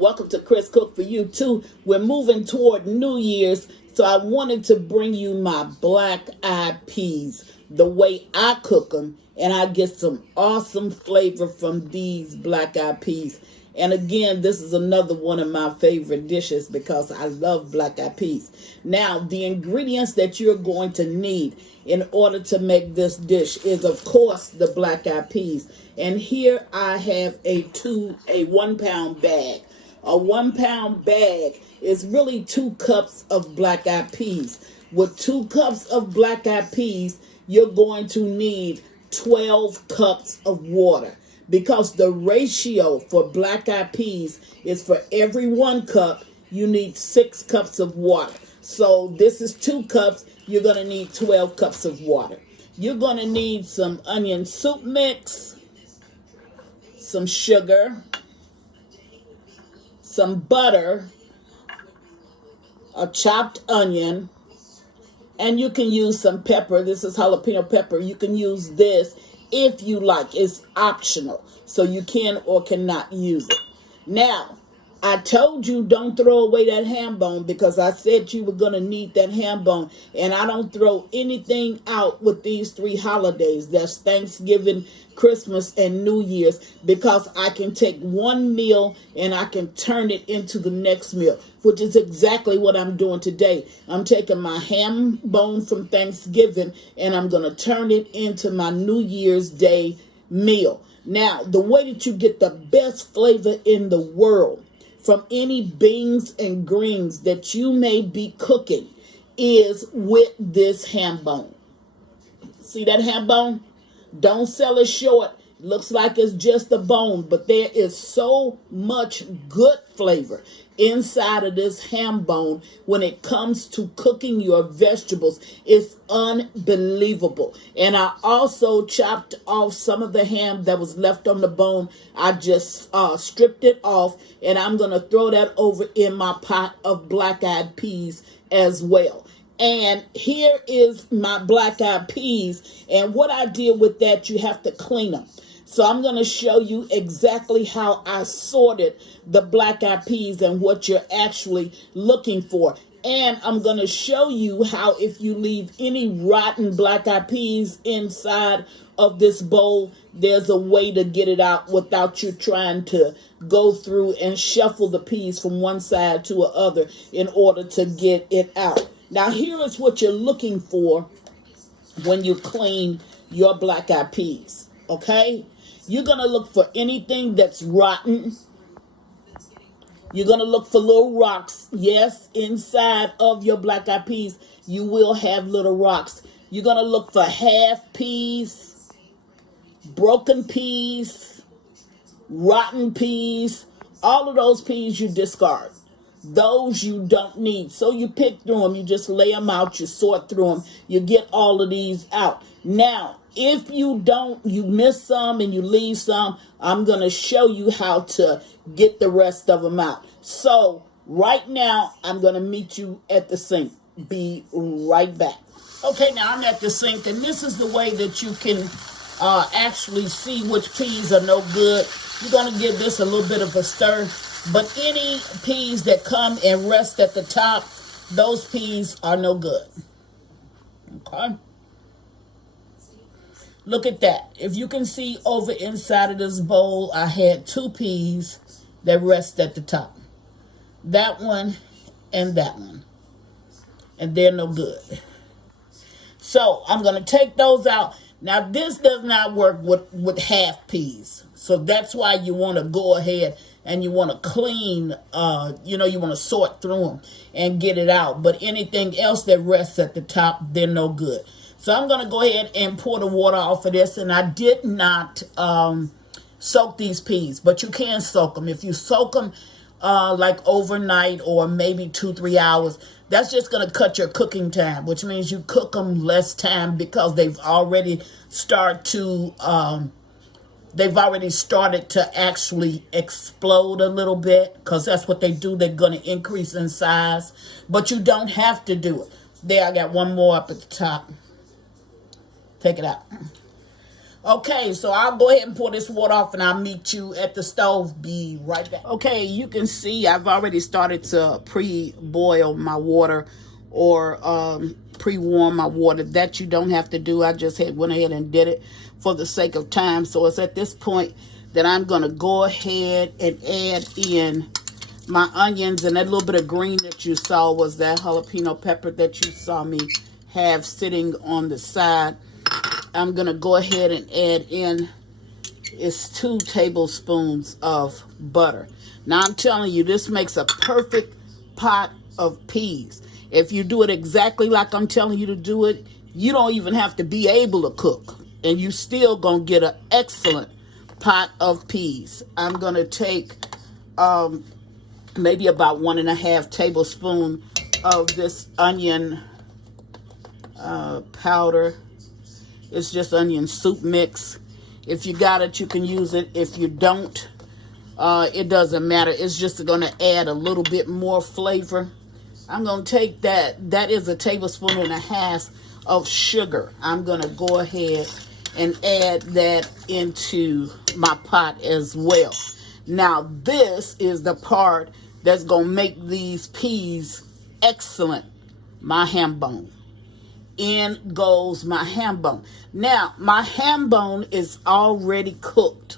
Welcome to Chris Cook for You too. We're moving toward New Year's, so I wanted to bring you my black eyed peas, the way I cook them, and I get some awesome flavor from these black eyed peas. And again, this is another one of my favorite dishes because I love black eyed peas. Now, the ingredients that you're going to need in order to make this dish is, of course, the black eyed peas. And here I have a 1 pound bag. A 1 pound bag is really 2 cups of black eyed peas. With 2 cups of black eyed peas, you're going to need 12 cups of water, because the ratio for black eyed peas is for every 1 cup, you need 6 cups of water. So this is 2 cups, you're going to need 12 cups of water. You're going to need some onion soup mix, some sugar, some butter, a chopped onion, and you can use some pepper. This is jalapeno pepper. You can use this if you like. It's optional, so you can or cannot use it. Now, I told you don't throw away that ham bone because I said you were going to need that ham bone. And I don't throw anything out with these 3 holidays. That's Thanksgiving, Christmas, and New Year's, because I can take one meal and I can turn it into the next meal, which is exactly what I'm doing today. I'm taking my ham bone from Thanksgiving and I'm going to turn it into my New Year's Day meal. Now, the way that you get the best flavor in the world from any beans and greens that you may be cooking is with this ham bone. See that ham bone? Don't sell it short. Looks like it's just a bone, but there is so much good flavor inside of this ham bone when it comes to cooking your vegetables. It's unbelievable. And I also chopped off some of the ham that was left on the bone. I just stripped it off, and I'm going to throw that over in my pot of black-eyed peas as well. And here is my black-eyed peas. And what I did with that, you have to clean them. So I'm going to show you exactly how I sorted the black-eyed peas and what you're actually looking for. And I'm going to show you how, if you leave any rotten black-eyed peas inside of this bowl, there's a way to get it out without you trying to go through and shuffle the peas from one side to the other in order to get it out. Now, here is what you're looking for when you clean your black-eyed peas, okay? You're going to look for anything that's rotten. You're going to look for little rocks. Yes, inside of your black-eyed peas, you will have little rocks. You're going to look for half peas, broken peas, rotten peas. All of those peas you discard. Those you don't need. So you pick through them. You just lay them out. You sort through them. You get all of these out. Now, if you miss some and you leave some, I'm going to show you how to get the rest of them out. So right now, I'm going to meet you at the sink. Be right back. Okay, now I'm at the sink, and this is the way that you can actually see which peas are no good. You're going to give this a little bit of a stir. But any peas that come and rest at the top, those peas are no good. Okay? Look at that. If you can see over inside of this bowl, I had 2 peas that rest at the top. That one and that one. And they're no good. So I'm going to take those out. Now, this does not work with half peas. So that's why you want to go ahead and you want to clean, you want to sort through them and get it out. But anything else that rests at the top, they're no good. So I'm going to go ahead and pour the water off of this. And I did not soak these peas, but you can soak them. If you soak them like overnight or maybe 2-3 hours, that's just going to cut your cooking time, which means you cook them less time because they've already started to actually explode a little bit, because that's what they do. They're going to increase in size, but you don't have to do it. There, I got one more up at the top. Take it out. Okay, so I'll go ahead and pour this water off and I'll meet you at the stove. Be right back. Okay, you can see I've already started to pre-boil my water or pre-warm my water. That you don't have to do. I just went ahead and did it for the sake of time. So it's at this point that I'm going to go ahead and add in my onions, and that little bit of green that you saw was that jalapeno pepper that you saw me have sitting on the side. I'm going to go ahead and add in, it's 2 tablespoons of butter. Now I'm telling you, this makes a perfect pot of peas. If you do it exactly like I'm telling you to do it, you don't even have to be able to cook, and you still going to get an excellent pot of peas. I'm going to take maybe about 1.5 tablespoons of this onion powder. It's just onion soup mix. If you got it, you can use it. If you don't, it doesn't matter. It's just going to add a little bit more flavor. I'm going to take that. That is 1.5 tablespoons of sugar. I'm going to go ahead and add that into my pot as well. Now, this is the part that's going to make these peas excellent. My ham bone. In goes my ham bone. Now, my ham bone is already cooked,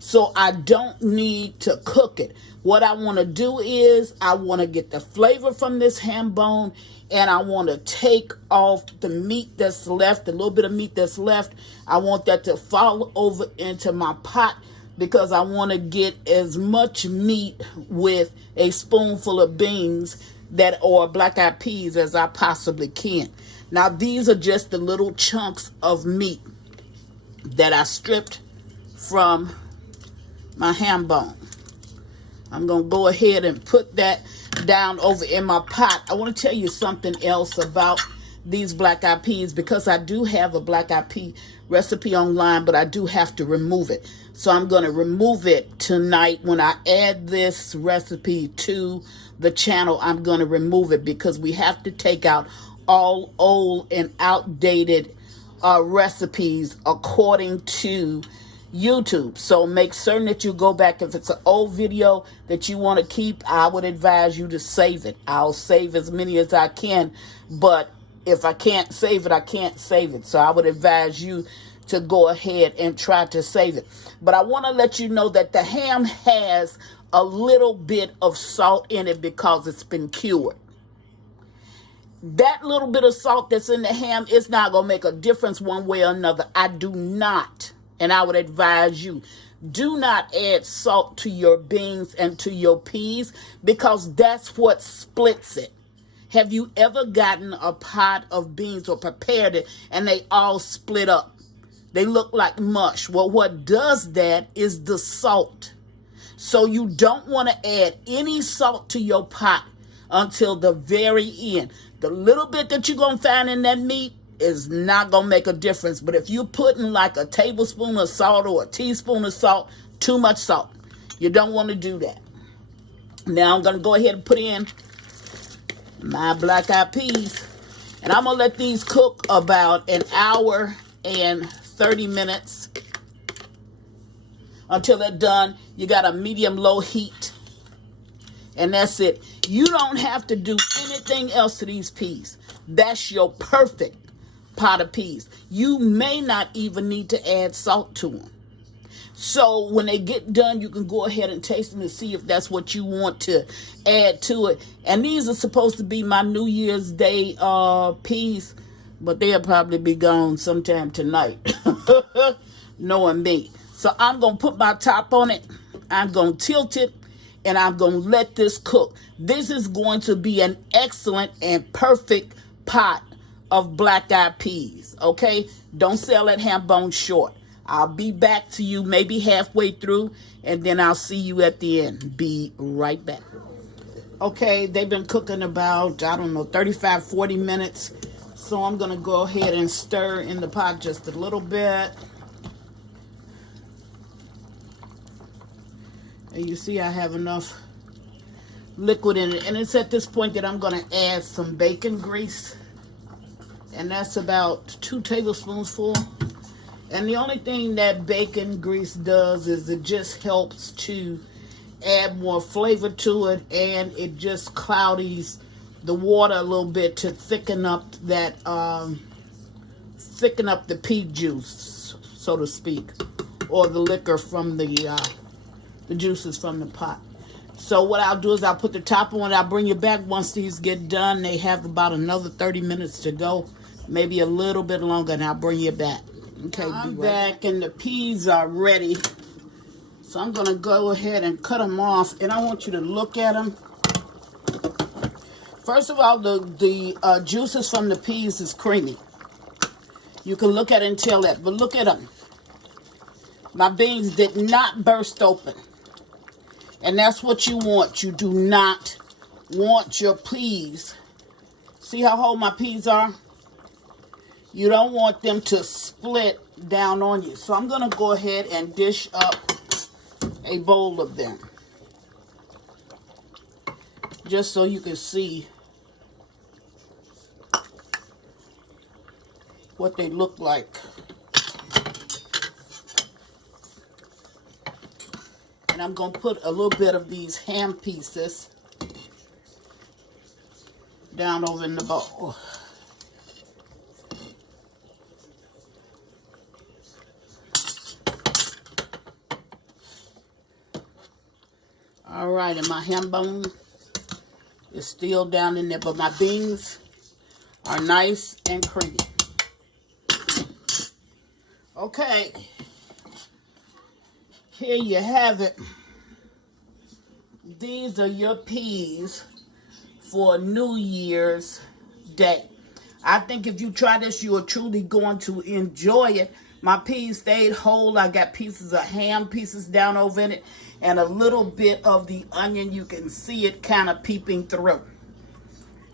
so I don't need to cook it. What I want to do is I want to get the flavor from this ham bone, and I want to take off the meat that's left, the little bit of meat that's left. I want that to fall over into my pot because I want to get as much meat with a spoonful of beans or black-eyed peas as I possibly can. Now, these are just the little chunks of meat that I stripped from my ham bone. I'm going to go ahead and put that down over in my pot. I want to tell you something else about these black-eyed peas, because I do have a black-eyed pea recipe online, but I do have to remove it. So I'm going to remove it tonight. When I add this recipe to the channel, I'm going to remove it because we have to take out all old and outdated recipes according to YouTube. So make certain that you go back. If it's an old video that you want to keep, I would advise you to save it. I'll save as many as I can, but if I can't save it, I can't save it. So I would advise you to go ahead and try to save it. But I want to let you know that the ham has a little bit of salt in it because it's been cured. That little bit of salt that's in the ham is not going to make a difference one way or another. I do not, and I would advise you, do not add salt to your beans and to your peas because that's what splits it. Have you ever gotten a pot of beans or prepared it and they all split up? They look like mush. Well, what does that is the salt. So you don't want to add any salt to your pot until the very end. The little bit that you're going to find in that meat is not going to make a difference. But if you're putting like a tablespoon of salt or a teaspoon of salt, too much salt. You don't want to do that. Now I'm going to go ahead and put in my black-eyed peas. And I'm going to let these cook about 1 hour and 30 minutes until they're done. You got a medium-low heat. And that's it. You don't have to do anything else to these peas. That's your perfect pot of peas. You may not even need to add salt to them. So when they get done, you can go ahead and taste them to see if that's what you want to add to it. And these are supposed to be my New Year's Day peas, but they'll probably be gone sometime tonight, knowing me. So I'm going to put my top on it. I'm going to tilt it. And I'm going to let this cook. This is going to be an excellent and perfect pot of black-eyed peas, okay? Don't sell that ham bone short. I'll be back to you maybe halfway through, and then I'll see you at the end. Be right back. Okay, they've been cooking about, 35, 40 minutes. So I'm going to go ahead and stir in the pot just a little bit. And you see I have enough liquid in it. And it's at this point that I'm going to add some bacon grease. And that's about 2 tablespoons full. And the only thing that bacon grease does is it just helps to add more flavor to it, and it just cloudies the water a little bit to thicken up that thicken up the pea juice, so to speak, or the liquor from the juices from the pot. So what I'll do is I'll put the top on. I'll bring you back once these get done. They have about another 30 minutes to go, maybe a little bit longer, and I'll bring you back. Okay, I'm back and the peas are ready. So I'm going to go ahead and cut them off, and I want you to look at them. First of all, the juices from the peas is creamy. You can look at it and tell that, but look at them. My beans did not burst open. And that's what you want. You do not want your peas. See how whole my peas are? You don't want them to split down on you. So I'm going to go ahead and dish up a bowl of them, just so you can see what they look like. And I'm going to put a little bit of these ham pieces down over in the bowl. All right, and my ham bone is still down in there, but my beans are nice and creamy. Okay, here you have it. These are your peas for New Year's Day. I think if you try this, you are truly going to enjoy it. My peas stayed whole. I got pieces of ham pieces down over in it, and a little bit of the onion. You can see it kind of peeping through.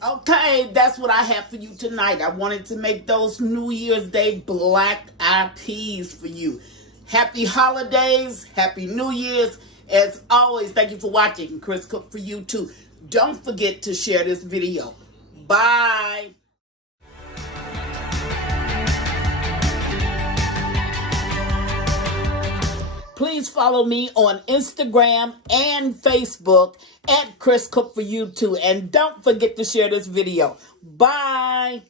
Okay, that's what I have for you tonight. I wanted to make those New Year's Day black-eyed peas for you. Happy holidays, happy New Year's. As always, thank you for watching. Chris Cook for you too. Don't forget to share this video. Bye. Please follow me on Instagram and Facebook at Chris Cook for you too. And don't forget to share this video. Bye.